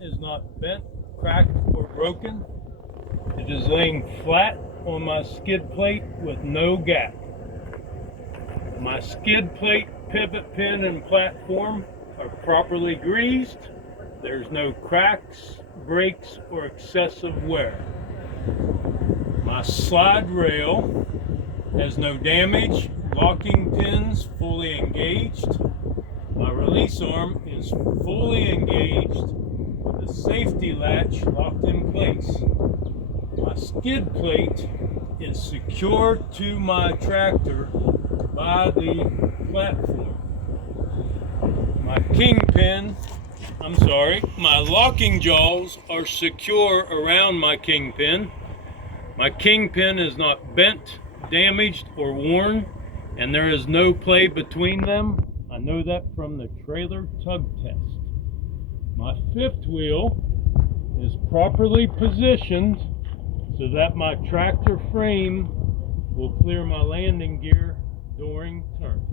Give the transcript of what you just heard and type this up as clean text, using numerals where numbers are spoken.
is not bent, cracked, or broken. It is laying flat on my skid plate with no gap. My skid plate, pivot pin, and platform are properly greased. There's no cracks, breaks, or excessive wear. My slide rail has no damage. Locking pins fully engaged. My release arm is fully engaged with the safety latch locked in place. My skid plate is secured to my tractor by the platform. My locking jaws are secure around my kingpin. My kingpin is not bent, damaged, or worn, and there is no play between them. I know that from the trailer tug test. My fifth wheel is properly positioned so that my tractor frame will clear my landing gear during turns.